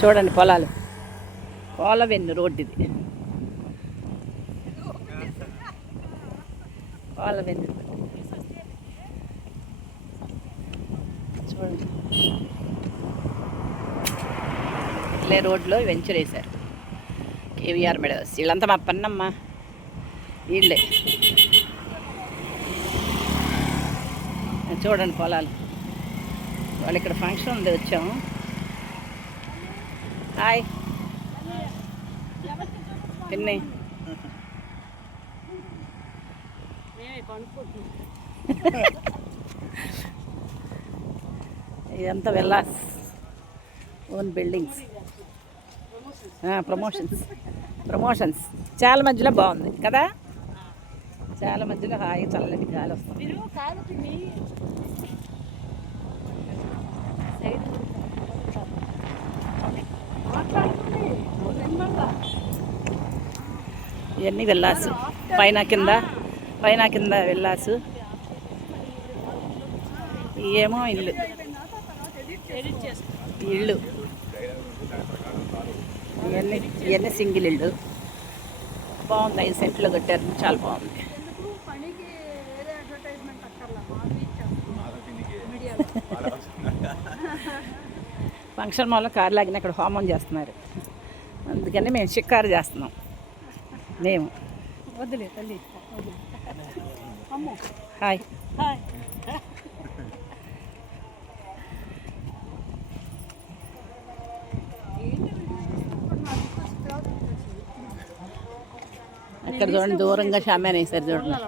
చూడండి పొలాలు, పోలవెన్ను రోడ్డు ఇది. పోలవెన్ను చూడండి, ఇట్లే రోడ్లో వెంచర్ వేశారు. కేవీఆర్ మెడల్స్ వీళ్ళంతా మా పన్నమ్మ వీళ్ళే. చూడండి పొలాలు. వాళ్ళు ఇక్కడ ఫంక్షన్ ఉంది, వచ్చాము. హాయ్ పిన్ని. ఇదంతా వెల్లాస్ ఓన్ బిల్డింగ్స్. ప్రమోషన్స్ చాలా మధ్యలో బాగుంది కదా, చాలా మధ్యలో హాయి చల్లటి గాలి వస్తుంది. ఇవన్నీ వెళ్ళాసు, పైన కింద వెళ్ళాసు. ఏమో ఇల్లు ఇవన్నీ సింగిల్ ఇల్లు. బాగుంది, 5 సెంట్లు కట్టారు, చాలా బాగుంది. ఫంక్షన్ మాల్లో కారు లాగిన అక్కడ హోమం చేస్తున్నారు, అందుకని మేము షికారు చేస్తున్నాం. మేము వద్దులే తల్లి. హాయ్ అక్కడ చూడండి, దూరంగా షామ్యాన్ వేశారు చూడండి.